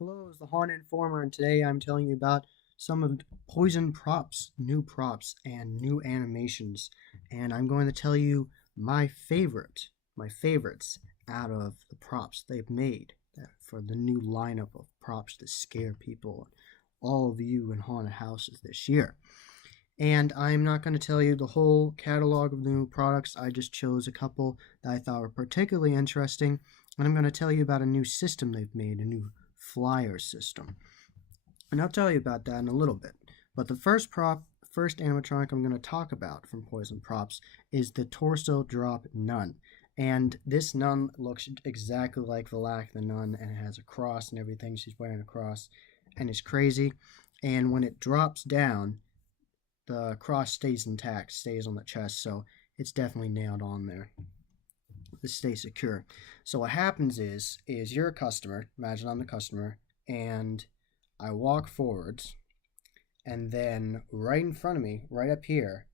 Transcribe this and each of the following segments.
Hello, it's the Haunted Informer, and today I'm telling you about some of Poison props, new props, and new animations. And I'm going to tell you my favorites out of the props they've made for the new lineup of props to scare people, all of you in haunted houses this year. And I'm not going to tell you the whole catalog of new products. I just chose a couple that I thought were particularly interesting. And I'm going to tell you about a new system they've made, a new flyer system. And I'll tell you about that in a little bit. But the first animatronic I'm going to talk about from Poison Props is the Torso Drop Nun. And this nun looks exactly like Valak the Nun, and it has a cross and everything. She's wearing a cross, and it's crazy. And when it drops down, the cross stays intact, stays on the chest, so it's definitely nailed on there. This stays secure. So what happens is you're a customer. Imagine I'm the customer, and I walk forwards, and then right in front of me, right up here,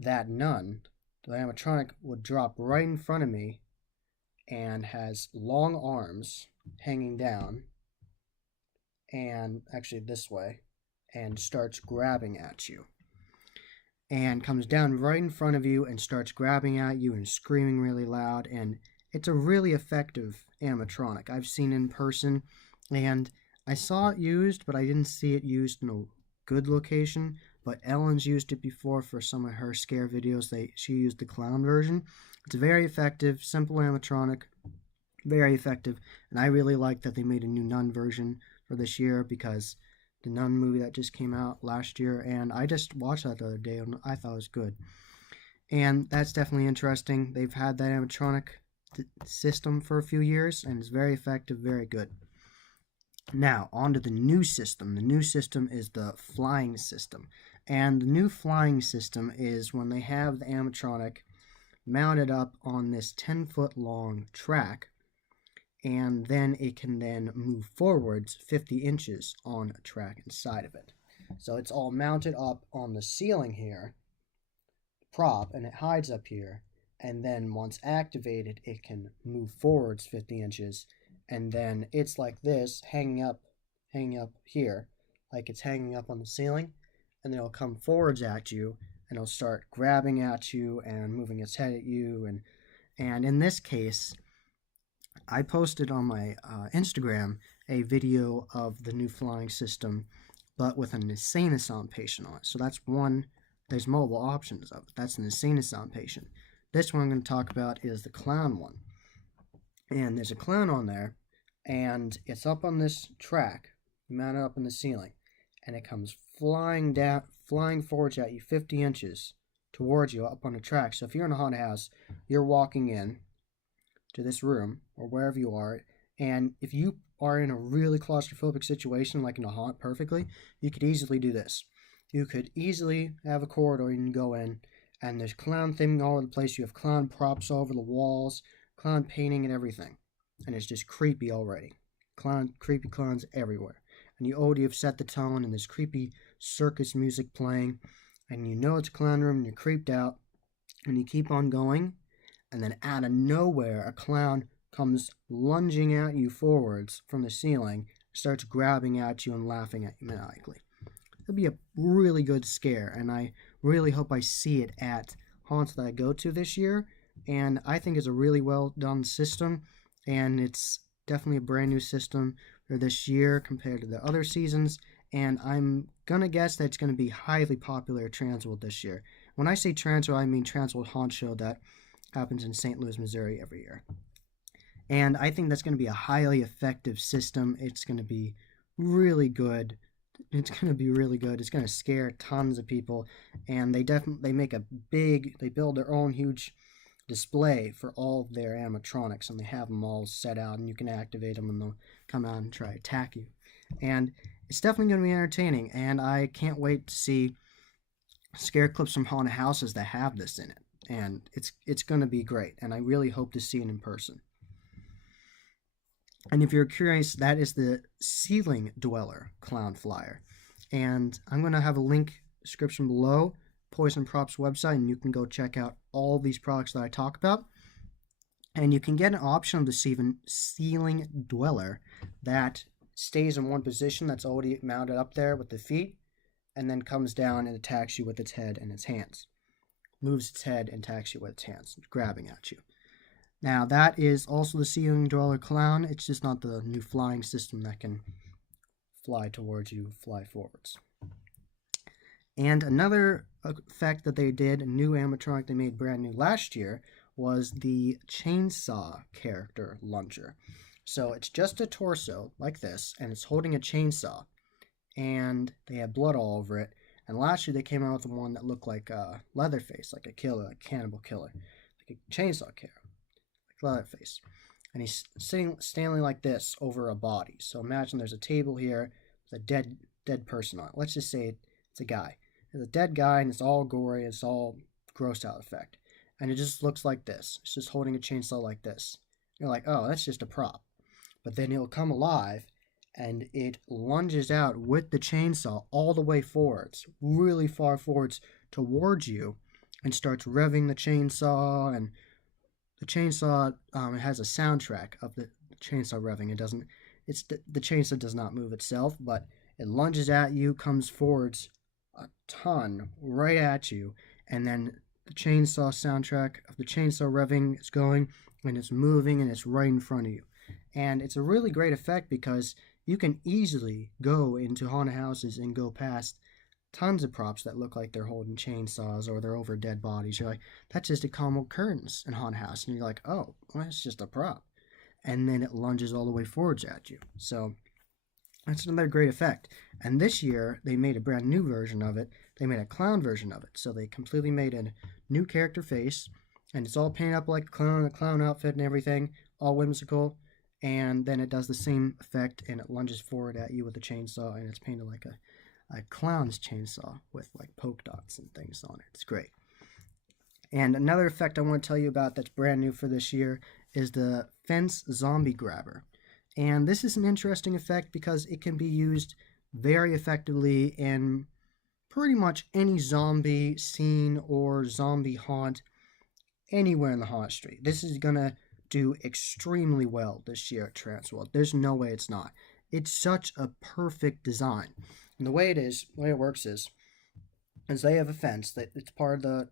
that nun, the animatronic, would drop right in front of me, and has long arms hanging down, and actually this way, and starts grabbing at you. And comes down right in front of you and starts grabbing at you and screaming really loud. And it's a really effective animatronic I've seen in person, and I saw it used, but I didn't see it used in a good location. But Ellen's used it before for some of her scare videos. She used the clown version. It's a very effective, simple animatronic, very effective, and I really like that they made a new nun version for this year because the Nun movie that just came out last year, and I just watched that the other day and I thought it was good. And that's definitely interesting. They've had that animatronic system for a few years, and it's very effective, very good. Now, on to the new system. The new system is the flying system. And the new flying system is when they have the animatronic mounted up on this 10-foot long track, and then it can then move forwards 50 inches on a track inside of it. So it's all mounted up on the ceiling here, prop, and it hides up here. And then once activated, it can move forwards 50 inches, and then it's like this, hanging up here, like it's hanging up on the ceiling, and then it'll come forwards at you, and it'll start grabbing at you and moving its head at you, and in this case, I posted on my Instagram a video of the new flying system, but with an insane asylum patient on it. So that's one. There's multiple options of it. That's an insane asylum patient. This one I'm going to talk about is the clown one. And there's a clown on there, and it's up on this track, mounted up in the ceiling, and it comes flying forwards at you 50 inches towards you up on the track. So if you're in a haunted house, you're walking in to this room or wherever you are, and if you are in a really claustrophobic situation, like in a haunt perfectly, you could easily do this. You could easily have a corridor you can go in, and there's clown theming all over the place. You have clown props all over the walls, clown painting and everything, and it's just creepy already. Creepy clowns everywhere, and you already have set the tone, and there's creepy circus music playing, and you know it's a clown room, and you're creeped out, and you keep on going, and then out of nowhere, a clown comes lunging at you forwards from the ceiling, starts grabbing at you and laughing at you maniacally. It'll be a really good scare, and I really hope I see it at haunts that I go to this year. And I think it's a really well done system, and it's definitely a brand new system for this year compared to the other seasons. And I'm gonna guess that it's gonna be highly popular at Transworld this year. When I say Transworld, I mean Transworld Haunt Show that happens in St. Louis, Missouri every year. And I think that's going to be a highly effective system. It's going to be really good. It's going to be really good. It's going to scare tons of people. And they build their own huge display for all of their animatronics, and they have them all set out, and you can activate them and they'll come out and try to attack you. And it's definitely going to be entertaining, and I can't wait to see scare clips from haunted houses that have this in it. And it's going to be great, and I really hope to see it in person. And if you're curious, that is the Ceiling Dweller Clown Flyer. And I'm going to have a link description below, Poison Props website, and you can go check out all these products that I talk about. And you can get an option of the Ceiling Dweller that stays in one position that's already mounted up there with the feet, and then comes down and attacks you with its head and its hands. Moves its head and attacks you with its hands, grabbing at you. Now, that is also the Ceiling Dweller Clown. It's just not the new flying system that can fly towards you, fly forwards. And another effect that they did, a new animatronic they made brand new last year, was the chainsaw character Lunger. So it's just a torso like this, and it's holding a chainsaw, and they have blood all over it. And last year they came out with one that looked like a Leatherface, like a killer, a cannibal killer, like a chainsaw killer, like Leatherface. And he's standing like this over a body. So imagine there's a table here with a dead person on it. Let's just say it's a guy. There's a dead guy, and it's all gory, it's all grossed out effect. And it just looks like this. It's just holding a chainsaw like this. You're like, oh, that's just a prop. But then it'll come alive, and it lunges out with the chainsaw all the way forwards, really far forwards towards you, and starts revving the chainsaw. And the chainsaw, it has a soundtrack of the chainsaw revving. The chainsaw does not move itself, but it lunges at you, comes forwards a ton right at you, and then the chainsaw soundtrack of the chainsaw revving is going, and it's moving, and it's right in front of you. And it's a really great effect because you can easily go into haunted houses and go past tons of props that look like they're holding chainsaws or they're over dead bodies. You're like, that's just a common occurrence in haunted house. And you're like, oh, well, it's just a prop. And then it lunges all the way forwards at you. So that's another great effect. And this year, they made a brand new version of it. They made a clown version of it. So they completely made a new character face. And it's all painted up like a clown outfit and everything. All whimsical. And then it does the same effect, and it lunges forward at you with a chainsaw, and it's painted like a clown's chainsaw with like polka dots and things on it. It's great. And another effect I want to tell you about that's brand new for this year is the fence zombie grabber. And this is an interesting effect because it can be used very effectively in pretty much any zombie scene or zombie haunt anywhere in the haunt street. This is going to do extremely well this year at Transworld. There's no way it's not. It's such a perfect design. And the way it works is they have a fence that it's part of the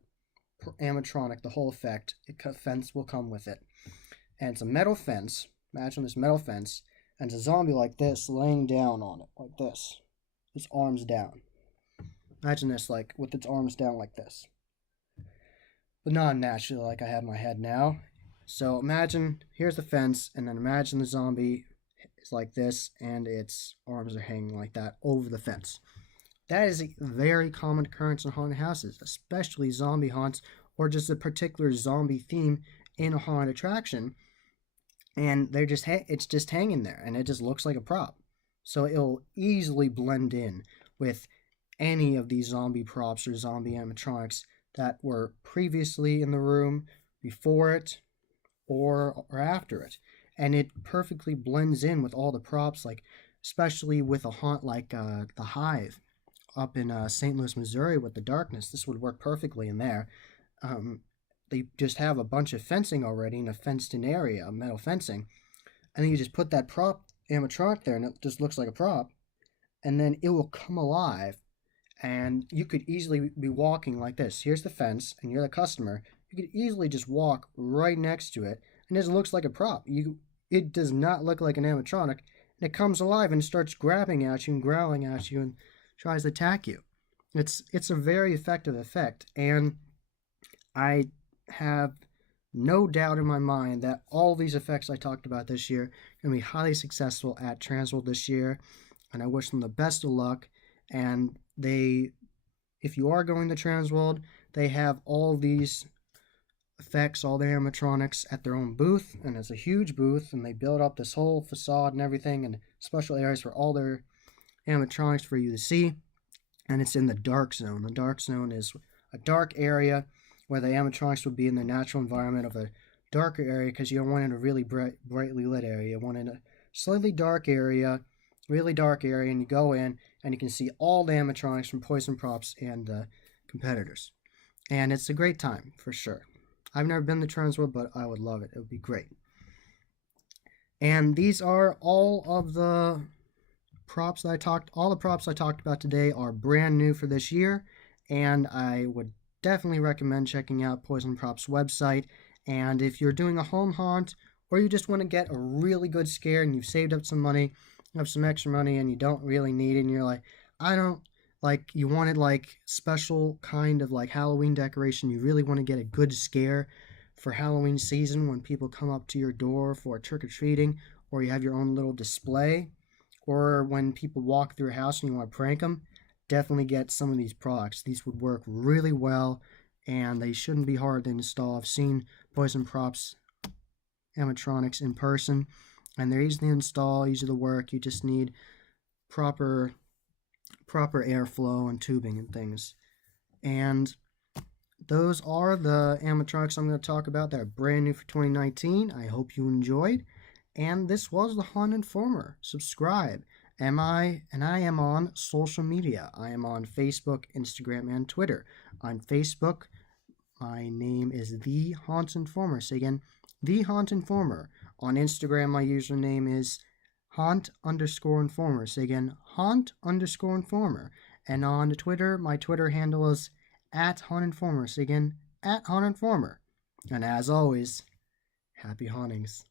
animatronic, the whole effect. A fence will come with it. And it's a metal fence. Imagine this metal fence, and it's a zombie like this laying down on it, like this. Its arms down. Imagine this, like, with its arms down like this. But not naturally like I have my head now. So imagine, here's the fence, and then imagine the zombie is like this, and its arms are hanging like that over the fence. That is a very common occurrence in haunted houses, especially zombie haunts, or just a particular zombie theme in a haunted attraction. And it's just hanging there, and it just looks like a prop. So it'll easily blend in with any of these zombie props or zombie animatronics that were previously in the room, before it, or after it. And it perfectly blends in with all the props, like especially with a haunt like the Hive up in St. Louis, Missouri with the darkness. This would work perfectly in there. They just have a bunch of fencing already in a fenced-in area, metal fencing, and then you just put that prop animatronic there, and it just looks like a prop, and then it will come alive, and you could easily be walking like this. Here's the fence, and you're the customer. You could easily just walk right next to it, and it looks like a prop. It does not look like an animatronic, and it comes alive and starts grabbing at you and growling at you and tries to attack you. It's a very effective effect, and I have no doubt in my mind that all these effects I talked about this year are going to be highly successful at Transworld this year, and I wish them the best of luck. And if you are going to Transworld, they have all these effects, all their animatronics at their own booth, and it's a huge booth, and they build up this whole facade and everything, and special areas for all their animatronics for you to see. And it's in the dark zone. The dark zone is a dark area where the animatronics would be in the natural environment of a darker area, because you don't want it in a really brightly lit area. You want it in a slightly dark area, really dark area, and you go in and you can see all the animatronics from Poison Props and competitors. And it's a great time, for sure. I've never been to Transworld, but I would love it. It would be great. And these are all of the props that all the props I talked about today are brand new for this year, and I would definitely recommend checking out Poison Props website. And if you're doing a home haunt, or you just want to get a really good scare and you've saved up some money, have some extra money and you don't really need it, and you're like, I don't like, you wanted like special kind of like Halloween decoration, you really want to get a good scare for Halloween season when people come up to your door for trick-or-treating, or you have your own little display, or when people walk through a house and you want to prank them, definitely get some of these products. These would work really well, and they shouldn't be hard to install. I've seen Poison Props animatronics in person, and they're easy to install, easy to work. You just need proper airflow and tubing and things. And those are the animatronics I'm going to talk about that are brand new for 2019. I hope you enjoyed. And this was the Haunt Informer. Subscribe. I am on social media. I am on Facebook, Instagram, and Twitter. On Facebook, my name is The Haunt Informer. Say again, The Haunt Informer. On Instagram, my username is Haunt_Informer. Say again, Haunt_Informer. And on Twitter, my Twitter handle is @HauntInformer. Say again, @HauntInformer. And as always, happy hauntings.